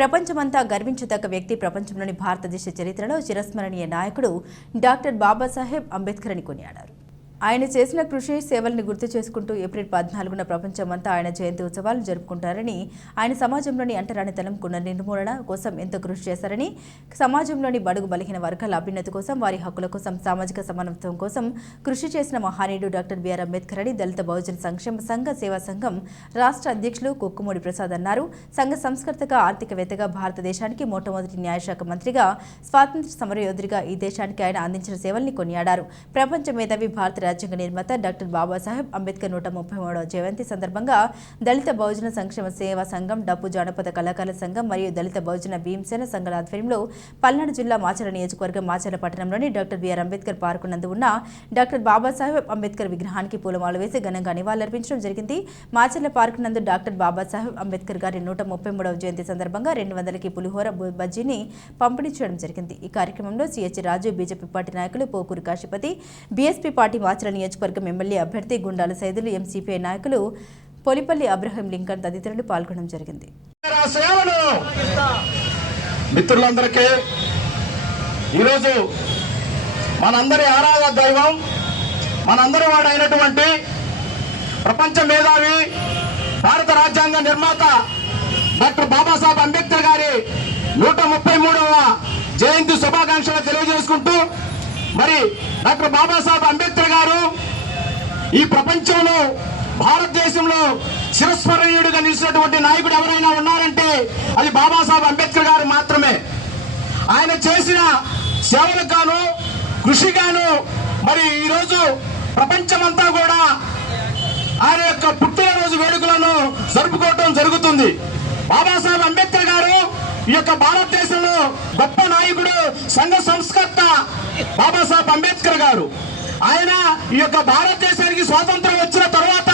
ప్రపంచమంతా గర్వించదగ్గ వ్యక్తి, ప్రపంచంలోని భారతదేశ చరిత్రలో చిరస్మరణీయ నాయకుడు డాక్టర్ బాబాసాహెబ్ అంబేద్కర్ అని కొనియాడారు. ఆయన చేసిన కృషి, సేవల్ని గుర్తు చేసుకుంటూ ఏప్రిల్ 14న ప్రపంచమంతా ఆయన జయంతి ఉత్సవాలు జరుపుకుంటారని, ఆయన సమాజంలోని అంటరానితనం, కుల నిర్మూలన కోసం ఎంతో కృషి చేశారని, సమాజంలోని బడుగు బలహీన వర్గాల అభ్యున్నతి కోసం, వారి హక్కుల కోసం, సామాజిక సమానత్వం కోసం కృషి చేసిన మహానీయుడు డాక్టర్ బిఆర్ అంబేద్కర్ అని దళిత బహుజన సంక్షేమ సంఘ సేవా సంఘం రాష్ట్ర అధ్యక్షులు కుక్కుమూడి ప్రసాద్ అన్నారు. సంఘ సంస్కర్తగా, ఆర్థికవేత్తగా, భారతదేశానికి మొట్టమొదటి న్యాయశాఖ మంత్రిగా, స్వాతంత్ర్య సమరయోధుడిగా ఈ దేశానికి ఆయన అందించిన సేవల్ని కొనియాడారు. ప్రపంచ మేధావి, భారత రాజ్యాంగ నిర్మాత డాక్టర్ బాబాసాహెబ్ అంబేద్కర్ 133వ జయంతి సందర్భంగా దళిత బహుజన సంక్షేమ సేవా సంఘం, డప్పు జానపద కళాకారుల సంఘం మరియు దళిత బహుజన భీమసేన సంఘాల ఆధ్వర్యంలో పల్నాడు జిల్లా మాచర్ల నియోజకవర్గం మాచర్ల పట్టణంలోని డాక్టర్ బిఆర్ అంబేద్కర్ పార్కు నందు ఉన్న డాక్టర్ బాబాసాహెబ్ అంబేద్కర్ విగ్రహానికి పూలమాల వేసి ఘనంగా నివాళులర్పించడం జరిగింది. మాచర్ల పార్కు నందు డాక్టర్ బాబాసాహెబ్ అంబేద్కర్ గారి 133వ జయంతి సందర్భంగా 200కి పులిహోర బజ్జీని పంపిణీ చేయడం జరిగింది. ఈ కార్యక్రమంలో సిహెచ్ రాజు, బీజేపీ పార్టీ నాయకులు పోకూరు కాశీపతి, బీఎస్పీ పార్టీ మాచర్ల నియోజకవర్గం ఎమ్మెల్యే అభ్యర్థి గుండాల సైదులు, ఎంసీపీ నాయకులు పొలిపల్లి అబ్రహం లింకన్ తదితరులు పాల్గొనడం జరిగింది. మిత్రులందరికీ ఈరోజు మనందరి ఆరాధ దైవం, మనందరి వాడైనటువంటి ప్రపంచ మేధావి, భారత రాజ్యాంగ నిర్మాత డాక్టర్ బాబాసాహెబ్ అంబేద్కర్ గారి 133వ జయంతి శుభాకాంక్షలు తెలియజేసుకుంటూ, మరి డాక్టర్ బాబాసాహెబ్ అంబేద్కర్ గారు ఈ ప్రపంచంలో, భారతదేశంలో చిరస్మరణీయుడిగా నిలిచినటువంటి నాయకుడు ఎవరైనా ఉన్నారంటే అది బాబాసాహెబ్ అంబేద్కర్ గారు మాత్రమే. ఆయన చేసిన సేవలకు గాను, కృషిగాను మరి ఈరోజు ప్రపంచమంతా కూడా ఆయన యొక్క పుట్టినరోజు వేడుకలను జరుపుకోవటం జరుగుతుంది. బాబాసాహెబ్ అంబేద్కర్ గారు ఈ యొక్క భారతదేశంలో గొప్ప నాయకుడు, సంఘ సంస్కర్త బాబాసాహెబ్ అంబేద్కర్ గారు. ఆయన ఈ యొక్క భారతదేశానికి స్వాతంత్రం వచ్చిన తర్వాత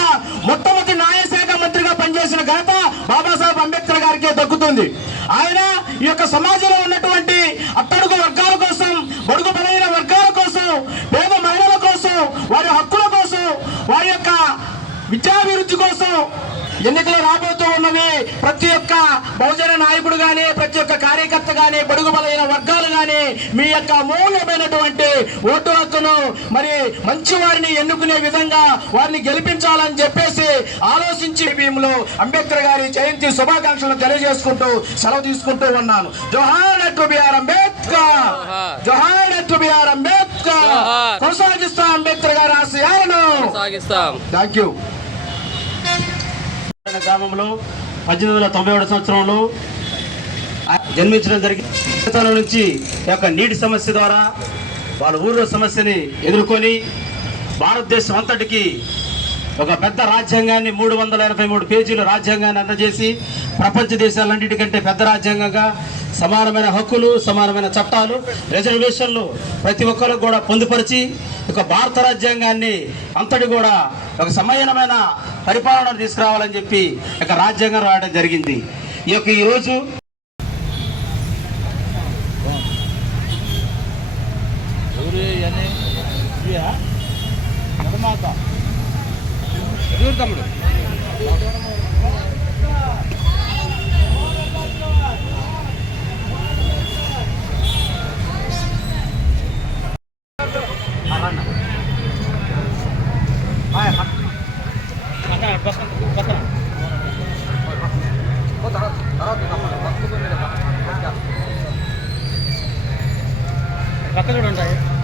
మొట్టమొదటి న్యాయశాఖ మంత్రిగా పనిచేసిన ఘనత బాబాసాహెబ్ అంబేద్కర్ గారికే దక్కుతుంది. ఆయన ఈ యొక్క సమాజంలో ఉన్నటువంటి అట్టడుగు వర్గాల కోసం, బడుగు బలైన వర్గాల కోసం, పేద మహిళల కోసం, వారి హక్కుల కోసం, వారి యొక్క విద్యాభివృద్ధి కోసం ఎన్నికలు రాబోతూ ఉన్నవి. ప్రతి ఒక్క బహుజన నాయకుడు గాని, ప్రతి ఒక్క కార్యకర్త గాని, బడుగు బలైన వర్గాలు గాని మీ యొక్క అమూల్యమైనటువంటి ఓటు హక్కును మరి మంచి వారిని ఎన్నుకునే విధంగా వారిని గెలిపించాలని చెప్పేసి ఆలోచించి భీములు అంబేద్కర్ గారి జయంతి శుభాకాంక్షలు తెలియజేసుకుంటూ సెలవు తీసుకుంటూ ఉన్నాను. జోహార్ డాక్టర్ బిఆర్ అంబేద్కర్, జోహార్ డాక్టర్ బిఆర్ అంబేద్కర్. కొనసాగిస్తాం అంబేద్కర్ గారి ఆశయాలను. Thank you. గ్రామంలో 1897 సంవత్సరంలో జన్మించడం జరిగింది. నుంచి ఈ యొక్క నీటి సమస్య ద్వారా వాళ్ళ ఊళ్ళో సమస్యని ఎదుర్కొని భారతదేశం అంతటికి ఒక పెద్ద రాజ్యాంగాన్ని, 383 పేజీల రాజ్యాంగాన్ని అందజేసి ప్రపంచ దేశాలన్నిటికంటే పెద్ద రాజ్యాంగంగా సమానమైన హక్కులు, సమానమైన చట్టాలు, రిజర్వేషన్లు ప్రతి ఒక్కరికి కూడా పొందుపరిచి ఒక భారత రాజ్యాంగాన్ని అంతటి కూడా ఒక సమానమైన పరిపాలన తీసుకురావాలని చెప్పి ఒక రాజ్యాంగం రాయడం జరిగింది. ఈరోజు తమ్ముడు పక్క చూడండి.